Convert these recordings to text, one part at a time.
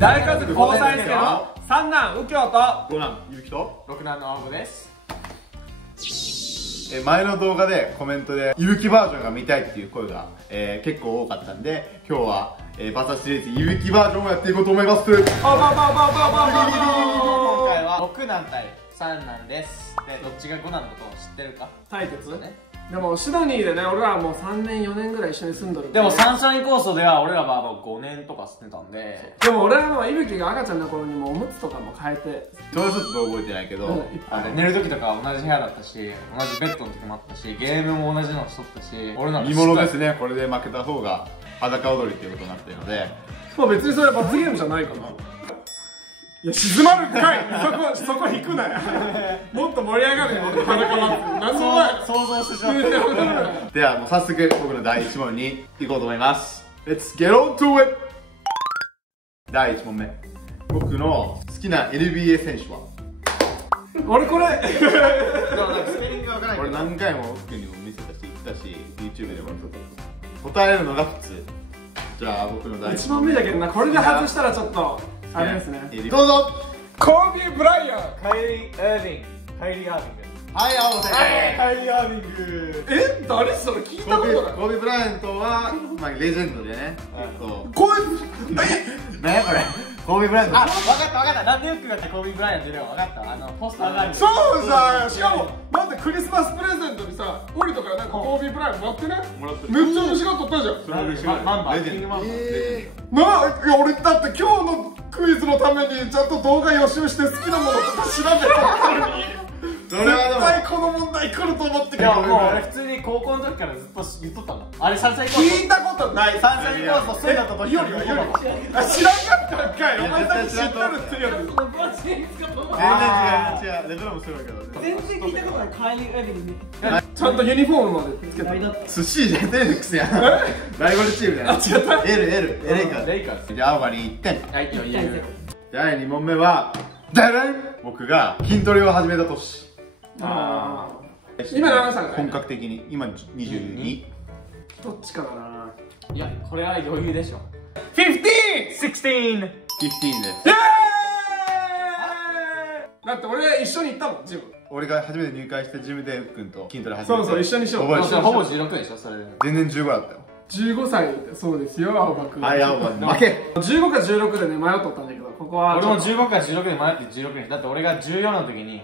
大家族交際しての三男右京と五男ゆうきと六男の青子です。前の動画でコメントでゆうきバージョンが見たいっていう声が、結構多かったんで、今日は、バサシリーズゆうきバージョンをやっていこうと思います。今回は六男対三男です。で、どっちが五男のことを知ってるか対決ね。でもシドニーでね、俺らはもう3年4年ぐらい一緒に住んどる。でもサンシャインコーストでは俺らはもう5年とか住んでたんで。でも俺らのいぶきが赤ちゃんの頃にもおむつとかも変えて、ちょっと覚えてないけど、寝る時とか同じ部屋だったし、同じベッドの時もあったし、ゲームも同じのしとったし、俺なんか見物ですね。これで負けた方が裸踊りっていうことになってるので、まあ別にそれは罰ゲームじゃないかな。いや、静まるんかい。そこ引くなよ。もっと盛り上がるよ、裸祭り。何もない。想像してしまった。ではもう早速僕の第1問に行こうと思います。 Let's get on to it。 第1問目、僕の好きな NBA 選手は？俺これでもなんかスペリングがわからない。これ何回も奥にも見せたし言ったし YouTube でも答えるのが普通。じゃあ僕の第1問目だけどな、これで外したらちょっとあれですね。どうぞ。コービー・ブライアン。カイリー・アービング。はい、青瀬。カイリー・アービング。誰それ聞いたことない。コービー・ブライアントは、まあ、レジェンドでね。こい何やこれ。コービー・ブライアント。あ、わかった。なんでよくがってコービー・ブライアント出るわかった。ポスターがある。そうさ、しかもなんでクリスマスプレゼントにさ、オリとかなんかコービー・ブライアントもらってね。もらってる。めっちゃ嬉しがっとったじゃん。それ嬉しい。マンバー。レジェンド。いや俺だって今日のクイズのためにちゃんと動画予習して好きなものとか調べたのに絶対この問題来ると思って。いやもう俺普通に高校の時からずっと言っとったもん。あれサンシャインコース聞いたことない。サンシャインコースト住んだった時よりは知らんかったんかい。お前さっき知っとるってより全然違う。レベルもするけど。全然聞いたことない。カイリー・エビングちゃんとユニフォームまでつけた。寿司じゃテレビックスやん。ライバルチームだよ。違った。レイカーズ。レイカーズ。じゃあ青葉に1点。はい、いいよ。第2問目はダダン。僕が筋トレを始めた年。今何歳だ。本格的に今22。どっちかだな。いや、これは余裕でしょ。15！ 15です。だって俺一緒に行ったもん、ジム。俺が初めて入会してジムで君と筋トレ始めて。そう一緒にしよう。覚えてる。ほぼ16でしょ、それで。全然15だったよ。15歳、そうですよ、青葉くん。はい、青葉負け。15か16でね、迷っとったんだけど、ここは俺も15か16で迷って16に。だって俺が14の時に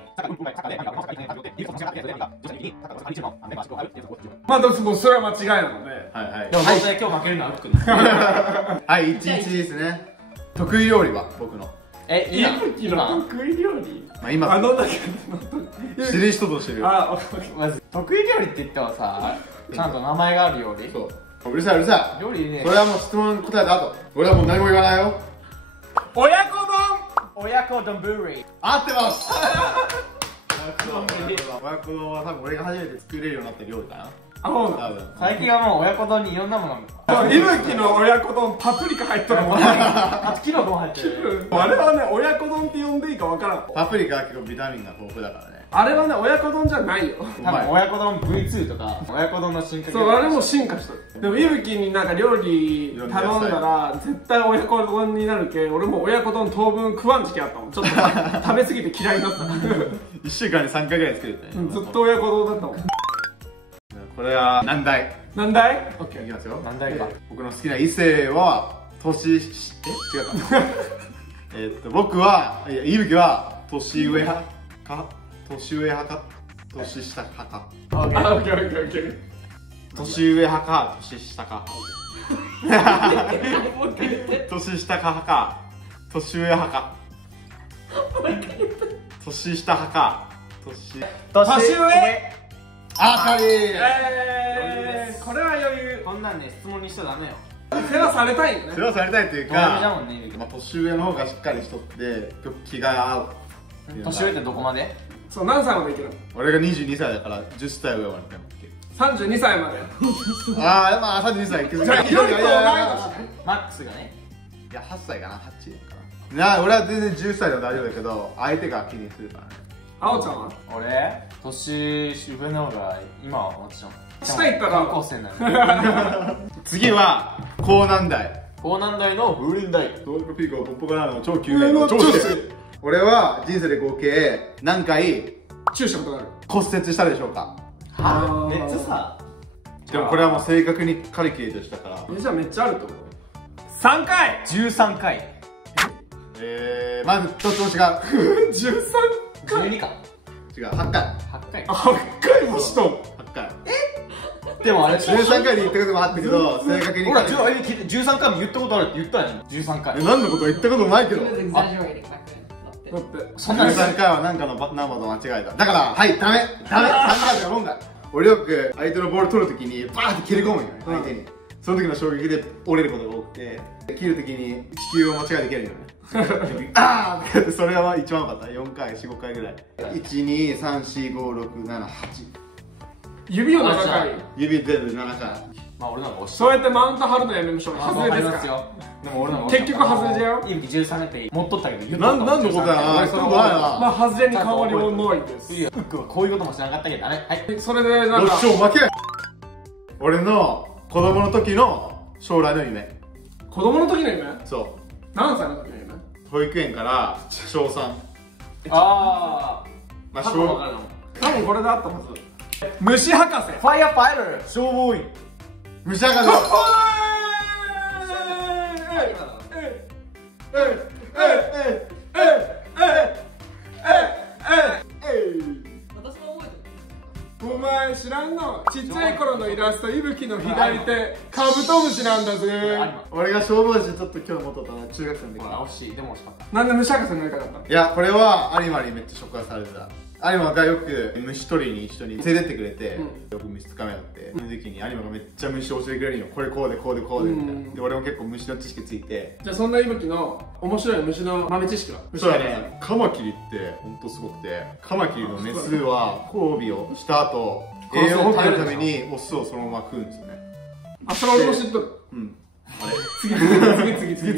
まあでもそれは間違いなので。はいはい。でも大体今日負けるのは福君。はい、11ですね。得意料理は僕の。今得意料理。まあ今だけ知る人ぞ知る。まず得意料理って言ってもさ、ちゃんと名前がある料理。そう。うるさい。料理ね。それはもう質問答えた後。俺はもう何も言わないよ。親子丼ブリ。合ってます。親子丼は多分俺が初めて作れるようになった料理かな。あ、そうだ。最近はもう親子丼にいろんなものいぶきの親子丼パプリカ入っとるもん。あとキノコも入ってる。あれはね、親子丼って呼んでいいかわからん。パプリカは結構ビタミンが豊富だからね。あれはね、親子丼じゃないよ。多分親子丼 V2 とか親子丼の進化系。そう、あれも進化しとる。でもいぶきになんか料理頼んだら絶対親子丼になるけ、俺も親子丼当分食わん時期あったもん。ちょっと食べ過ぎて嫌いになった。1週間に3回ぐらい作れたね。ずっと親子丼だったもん。これは難題。何台？オッケー。いきますよ。何台か。僕の好きな異性は違うか。僕はいぶきは年上派か年下派か。年上派か年下か。年下派か年上派か年下派か年上。あかり。これは余裕。こんなんね、質問にしちゃダメよ。世話されたいよね。世話されたいという友達だか、もんね。まあ年上の方がしっかりしとって気が合う。年上ってどこまで？そう、何歳までいけるの？俺が22歳だから10歳上までいける。32歳まで。ああ、まあ32歳いける。じゃあ、広いと同い年。マックスがね。いや、8歳かな、8かな。俺は全然10歳でも大丈夫だけど、相手が気にするからね。あおちゃんは？俺年上の方が今はもちろん下行ったら高校生なんで。次は高難題。高難度の風鈴台。トークピークをポップバナナの超救命の超子。俺は人生で合計何回チューしたことがある。骨折したでしょうか。は熱さ。でもこれはもう正確にカリキュレートしたから。じゃあめっちゃあると思う。3回。13回。まず一つも違う。13回。12か。違う、8回。8回。8回もしとん。8回。でもあれ13回で言ったこともあったけど、正確に。ほら、13回も言ったことあるって言ったやん。13回。何のこと言ったことないけど。だってそんな13回は何かのナンバーと間違えた。だから、はい、ダメ3回が論外。俺よく相手のボール取るときにバーって切り込むんよね、相手に。その時の衝撃で折れることが多くて、切るときに地球を間違えて切れるよね。あーってやって、それが一番多かった。4回、4、5回ぐらい。1、2、3、4、5、6、7、8。指を7回。指全部7回。まあ俺なんか押しそうやってマウント張るのやめましょう。外れですか。でも俺なんか結局外れじゃよ。いぶき13年って持っとったけど、何のことだよ。まあ外れに変わりもないです。いや、ウックはこういうこともしなかったけどダメ。はい。それでなんか。どっちも負け。俺の子供の時の将来の夢。子供の時の夢？そう。何歳の時の夢？保育園から小3。あまあ多分これであったはず。虫博士。ファイアファイター消防員。虫博士。お前知らんの？ちっちゃい頃のイラスト、いぶきの左手カブトムシなんだぜ。俺が消防士ちょっと今日持っとったな、中学生の時。惜しい、でも惜しかった。なんで虫博士になりたかったの？いや、これは有馬にめっちゃ触発されてた。有馬がよく虫取りに一緒に連れてってくれて、よく虫つかめよって、その時に有馬がめっちゃ虫教えてくれるよ。これこうでこうでこうでみたいな。で俺も結構虫の知識ついて。じゃあそんないぶきの面白い虫の豆知識は？そうだね、カマキリってほんとすごくて、カマキリのメスは交尾をした後、栄養補給のためにオスをそのまま食うんですよね。あ、それ俺も知っとる。うん。あれ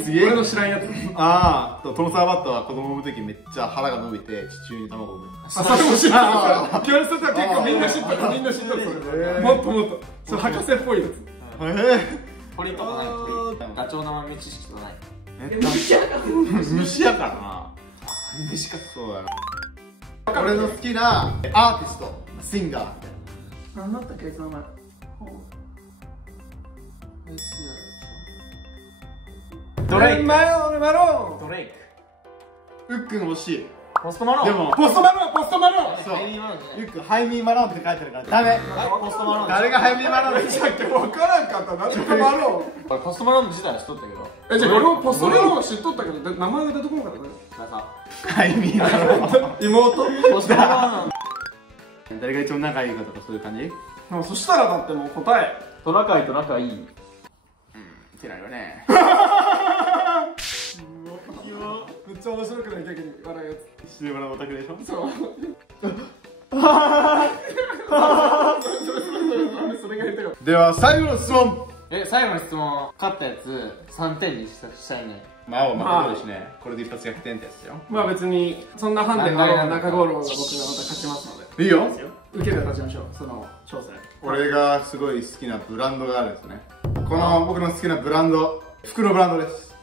次俺の知らんやつ。ああ、トロサーバットは子供の時めっちゃ腹が伸びて地中に卵を産む。あ、それも知らん。キュアスタは結構みんな知っとる。みんな知っとる。もっともっと。それ博士っぽいやつ。鳥とかない鳥。ダチョウの豆知識とかない。虫やからな。虫か。そうだな。俺の好きなアーティスト、シンガーみたいな。何だったっけ、その名前。ドレイク。ドレイク。ウックン惜しい。ポストマロン。でもポストマロン、ポストマロン。そう。ウックンハイミーマロンって書いてるからダメ。ポストマロン。誰がハイミーマロンってじゃって分からんかった。何とマロン。俺ポストマロン自体は知っとったけど。じゃあ俺もポストマロン知っとったけど名前が出てこなかったね。ハイミーマロン。妹。ポストマロン。誰が一番仲いいかとかそういう感じ？そしたらだってもう答え。トナカイと仲いい。ってなるよね。めっちゃ面白くない逆に笑うやつ。シネマのオタクでしょ？そう。それが言ってかった。では最後の質問。最後の質問。勝ったやつ3点にしたいね。まあまあ、そうですね。これで一発逆転ってやつよ。まあ別にそんなハンデがあろう中五郎が僕がまた勝ちますので。いいよ。受けて立ちましょう。その挑戦。俺がすごい好きなブランドがあるんですね。この僕の好きなブランド、服のブランドです。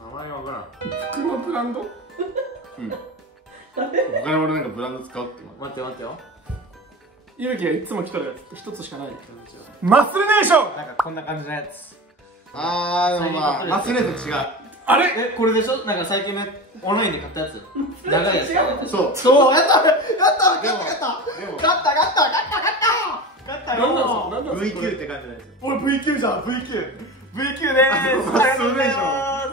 名前わからん。服のブランド？うん。他の俺なんかブランド使おうって待って待ってよ。ゆうきがいつも着とるやつ一つしかない。マッスルネーション。なんかこんな感じのやつ。でもまあ、マッスルネーション違う。あれ？これでしょ？なんか最近オンラインで買ったやつ。長いやつ。そう。そう。やった勝った何なんですか？ V 級って感じのやつ。俺 V 級じゃん。V 級。V 級でーす。マッスルネーション。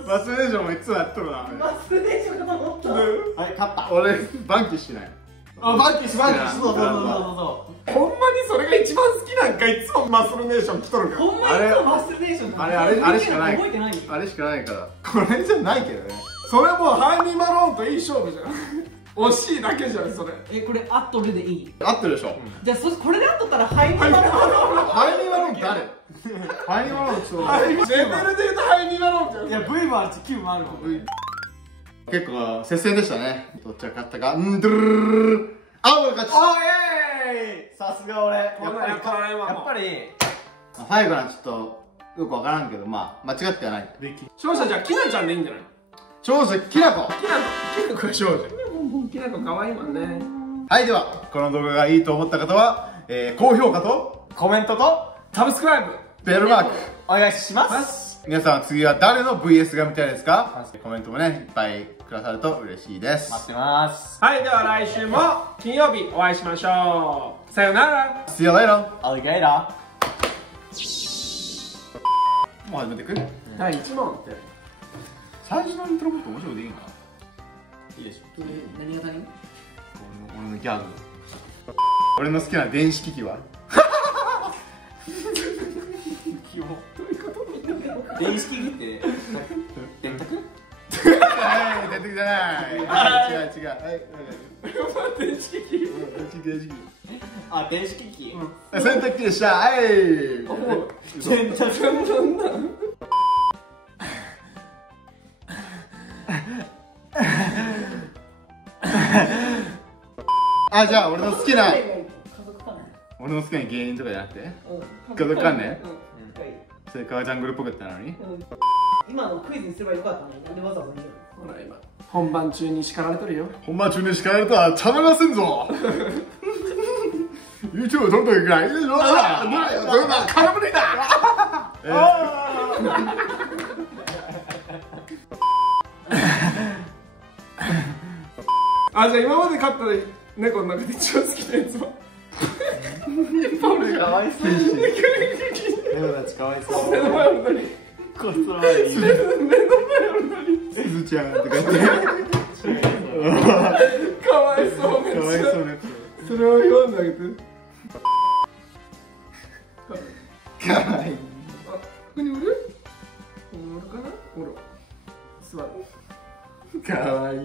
マッスルネーションもいつもやっとるな。マッスルネーションかと思った。はい、勝った。俺、バンキッシュない。あ、バンキッシュ。そう。ほんまにそれが一番好きなんか、いつもマッスルネーション着とるから。ほんまにマッスルネーションあれしかない。覚えてない。あれしかないから。これじゃないけどね。それもうハイミーマローンといい勝負じゃん。惜しいだけじゃん、それ。これあっとるでいい？合ってるでしょ。じゃあこれであっとったらハイミーマローン。ハイミーマロン誰？ハイミーマロンちょっと。レベルで言うとハイミーマローンじゃん。いや、V もあるし Q もあるもん。結構接戦でしたね。どっちが勝ったか。んドゥルルル。青が勝ち。さすが俺。やっぱり。最後はちょっとよくわからんけど、まあ間違ってはない。勝者じゃあきなちゃんでいいんじゃない？長女きなこ。きなこが勝者。きなこ可愛いもんね。はい、ではこの動画がいいと思った方は、高評価とコメントとサブスクライブベルマークお願いします。皆さん次は誰の VS が見たいですか？コメントもねいっぱいくださると嬉しいです。待ってます。はい、では来週も金曜日お会いしましょう。さよなら。 See you later。 アリゲイラもう始めてく？第1問って最初のイントロもっと面白くでいいんか？いいでしょ。何が何？俺のギャグ。俺の好きな電子機器は？電子機器って電卓？はい、電卓じゃない。違う違う。はい、電子機器。電子機器。あ、電子機器。洗濯機でした。はい。電卓なんだ。あ、じゃあ俺の好きな家族関連。芸人とかじゃなくて家族関連？はいそれからジャングルポケットなのに？今のクイズにすればよかったのに、なんでわざわざ言うの？ほら今本番中に叱られとるよ。本番中に叱られたらたまりませんぞ。YouTube 撮るときぐらいいいでしょ。そんな空振りだ。あ、じゃあ今まで飼った猫の中で一番好きなやつは？かわいそうに。猫たちかわいそう。目の前あるのに。こいつらはいい。目の前あるのに。すずちゃんとか言ってかわいそうめっちゃ。かわいそうなやそれを読んであげて。つ。かわいい。あ、ここにおる？おるかな？おる。座る。かわいい。